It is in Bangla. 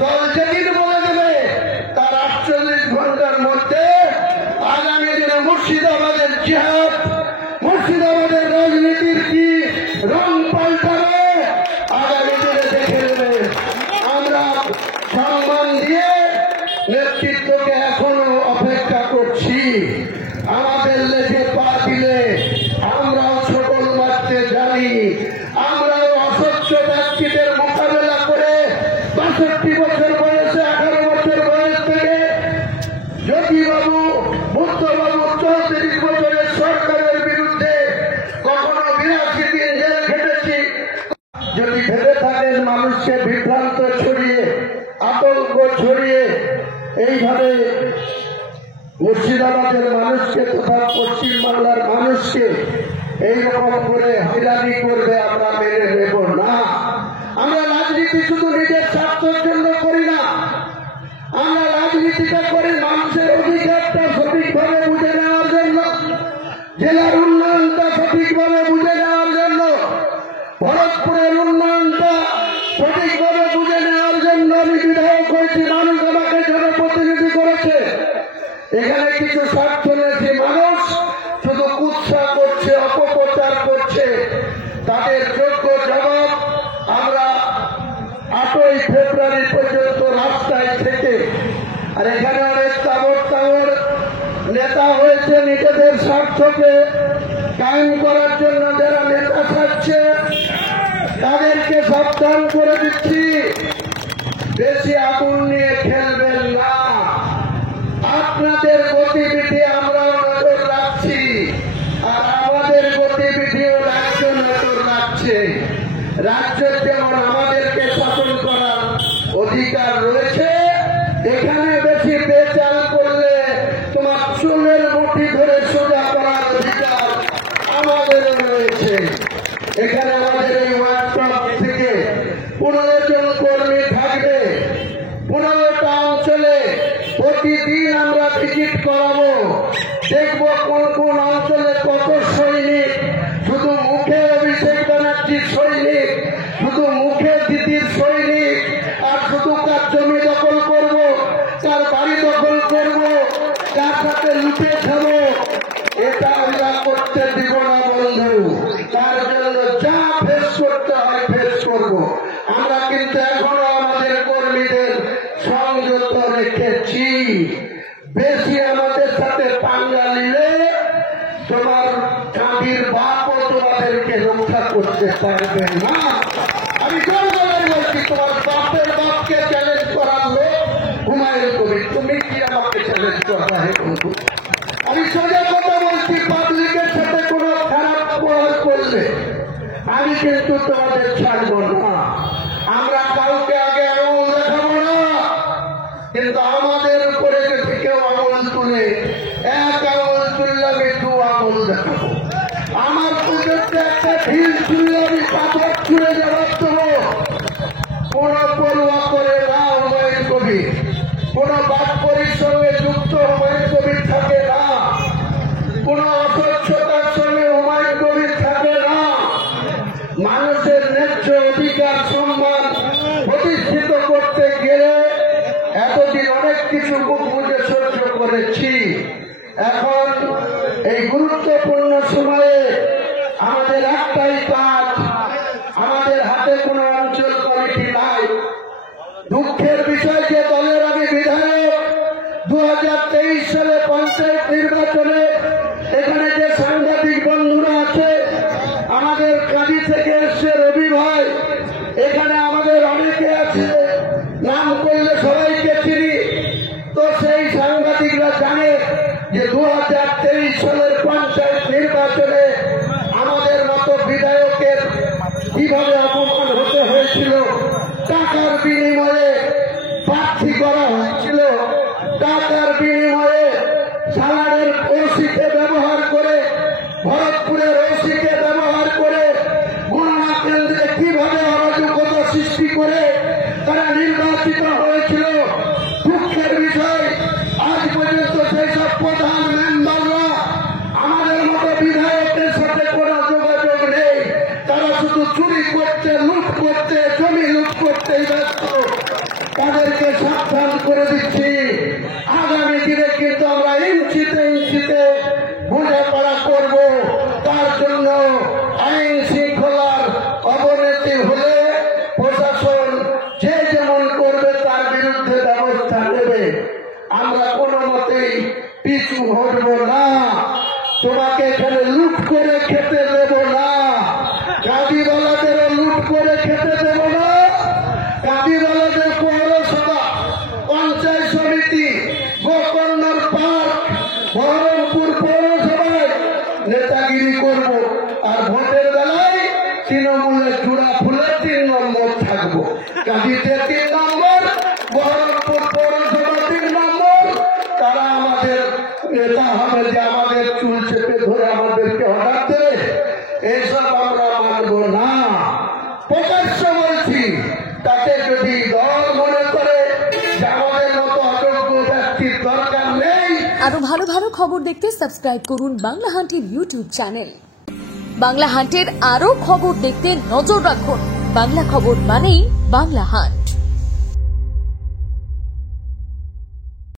দল যেদিন বলে দেবে তার 48 ঘন্টার মধ্যে আগামী দিনে মুর্শিদাবাদের জিহাদ, মুর্শিদাবাদের রাজনীতির কি রং পাল্টাবে আগামী দিনে দেখে নেবে। আমরা সম্মান দিয়ে নেতৃত্বকে এখনো অপেক্ষা করছি। আমাদের লেজে পা দিলে আমরাও সকল মারতে জানি। আমরাও অস্বচ্ছ ব্যক্তিদের মোকাবেলা করে 62 বছর বয়সে 18 বছর বয়স থেকে জ্যোতিবাবু, বুদ্ধবাবু 34 বছরের সরকারের বিরুদ্ধে কখনো 82 দিন জেল খেটেছি। যদি ভেবে থাকেন মানুষকে বিভ্রান্ত ছড়িয়ে, আতঙ্ক ছড়িয়ে এইভাবে মুর্শিদাবাদের মানুষকে তথা পশ্চিমবাংলার মানুষকে এইরকম করে হয়রানি করবে আমরা মেনে নেব না। আমরা রাজনীতি শুধু নিজের স্বার্থের জন্য করি না, আমরা রাজনীতিটা করি মানুষের অধিকারটা সঠিকভাবে বুঝে নেওয়ার জন্য, জেলার উন্নয়নটা সঠিকভাবে বুঝে নেওয়ার জন্য, ভরতপুরের উন্নয়নটা সঠিকভাবে বুঝে নেওয়ার জন্য আমি বিধায়ক হয়েছি। মানুষ আমাকে জনপ্রতিনিধি করেছে। এখানে কিছু স্বার্থনীতি মানুষ শুধু কুৎসা করছে, অপপ্রচার করছে, তাদের যোগ্য জবাব আমরা 8ই ফেব্রুয়ারি পর্যন্ত রাস্তায় থেকে। আর এখানে অনেক তাবর নেতা হয়েছে নিজেদের স্বার্থকে কায়েম করার জন্য, যারা নেতা থাকছে তাদেরকে সাবধান করে দিচ্ছি, বেশি আগুন নিয়ে খেলবেন না। আপনাদের গতিবিধি আমরাও নজর রাখছি, আর আমাদের গতিবিধিও রাজ্য নজর রাখছে। রাজ্যের যেমন আমাদেরকে শাসন করার অধিকার রয়েছে, এখানে বেশি বেচাল করলে তোমার চুলের মুঠি ধরে সোজা করার অধিকার আমাদের রয়েছে। এখানে আমাদের এই ওয়ার্কশপ থেকে 15 জন কর্মী থাকবে। 15টা অঞ্চলে প্রতিদিন আমরা ভিজিট করাবো, দেখবো কোন কোন অঞ্চলে কত সৈনিক, শুধু মুখে অভিষেক ব্যানার্জির সৈনিক, শুধু মুখে দিদির সৈনিক, আর শুধু কার জমি দখল করব, কার বাড়ি দখল করব, কার সাথে লুটে খাবো, এটা আমরা করতে দিব না বন্ধু। তার জন্য যা ফেস করতে হয় ফেস করব। আমরা কিন্তু এখনো আমাদের কর্মীদের সংযত রেখেছি। বেশি আমাদের সাথে পাঙ্গা নিলে তোমার চাঁদির বাপও তোমাদেরকে রক্ষা করতে পারবে না। আমি জোর গলায় বলছি, তোমার বাপের বাপকে চ্যালেঞ্জ করার লোক হুমায়ুন কবির, তুমি কি আমাকে চ্যালেঞ্জ করা হে বন্ধু? আমি সোজা কথা বলছি, পাবলিকের সাথে কোনো খারাপ ব্যবহার করলে আমি কিন্তু তোমাদের ছাড়বো না। আমরা কাউকে আগে আঙুল দেখাবো না, কিন্তু আমাদের উপরে যদি কেউ আঙুল তুলে, এক আঙুল তুললে আমি 2 আঙুল দেখাবো। আমার পুজোতে একটা ঢিল তুললে আমি পাথর ছুঁড়ে জবাব দেবো। কোন পড়ুয়া করে না হুমায়ুন কবির, কোন বাটপরির সঙ্গে যুক্ত হুমায়ুন কবির থাকে না, কোন অস্বচ্ছতার সঙ্গে হুমায়ুন কবির থাকে না। মানুষের ন্যায্য অধিকার সম্মান প্রতিষ্ঠিত করতে গেলে এতদিন অনেক কিছু মুখ বুঝে সহ্য করেছি। এখন এই গুরুত্বপূর্ণ সময়ে আমাদের একটাই কাজ, আমাদের হাতে কোনো অঞ্চল কমিটি নাই। দুঃখের বিষয় যে দলের আমি বিধায়ক, 2023 সালে পঞ্চায়েত নির্বাচনে এখানে যে সাংবাদিক বন্ধুরা আছে, আমাদের কাঁদি থেকে এসছে রবি ভাই, এখানে আমাদের অনেকে আছে, নাম করলে সবাইকে চিনি। তো সেই সাংবাদিকরা জানে যে 2023 সালের পঞ্চায়েত নির্বাচনে আমাদের মতো বিধায়কের কিভাবে অপমান হতে হয়েছিল। টাকার বিনিময়ে প্রার্থী করা হয়েছিল, টাকার বিনিময়ে সালারের ওসিকে ব্যবহার করে, ভরতপুরের ওসিকে ব্যবহার করে, গণনা কেন্দ্রে কিভাবে অরাজকতা সৃষ্টি করে তারা নির্বাচিত হয়েছিল। দুঃখের বিষয়, আজ পর্যন্ত সেইসব প্রধান মেম্বাররা আমাদের মতো বিধায়কের সাথে কোনো যোগাযোগ নেই। তারা শুধু চুরি করতে, লুট করতে, জমি লুট করতেই ব্যস্ত। তাদের আপনাদেরকে সাবধান করে দিচ্ছি, আগামী দিনে কিন্তু আমরা ইঞ্চিতে ইঞ্চিতে বোঝাপড়া করব। তার জন্য আইন শৃঙ্খলার অবনতি হলে প্রশাসন যে যেমন করবে তার বিরুদ্ধে ব্যবস্থা নেবে। আমরা কোনো মতেই পিছু হটব না। তোমাকে এখানে লুট করে খেতে দেব না, গাড়িওয়ালাদেরও লুট করে খেতে দেব না। গাড়িওয়ালাদের পৌরসভা, পঞ্চায়েত সমিতি, গোকর্ণর পার্ক, বহরমপুর পৌরসভায় নেতাগিরি করব, আর ভোটের বেলায় তৃণমূলের চূড়া ফুলে 3 নম্বর থাকবো। গাড়িতে 3 নম্বর, বহরমপুর পৌরসভা 3 নম্বর। তারা আমাদের নেতা হবে যে আমাদের চুল চেপে ধরে আমাদেরকে হঠাৎ দেবে, এইসব আমরা মানব না। প্রকাশ্য বলছি, তাকে যদি দল মনে করে যে আমাদের মতো অযোগ্য ব্যক্তির দরকার নেই। আরো ভালো ভালো খবর দেখতে সাবস্ক্রাইব করুন বাংলা হান্টের ইউটিউব চ্যানেল। বাংলা হান্টের আরো খবর দেখতে নজর রাখুন। বাংলা খবর মানেই বাংলা হান্ট।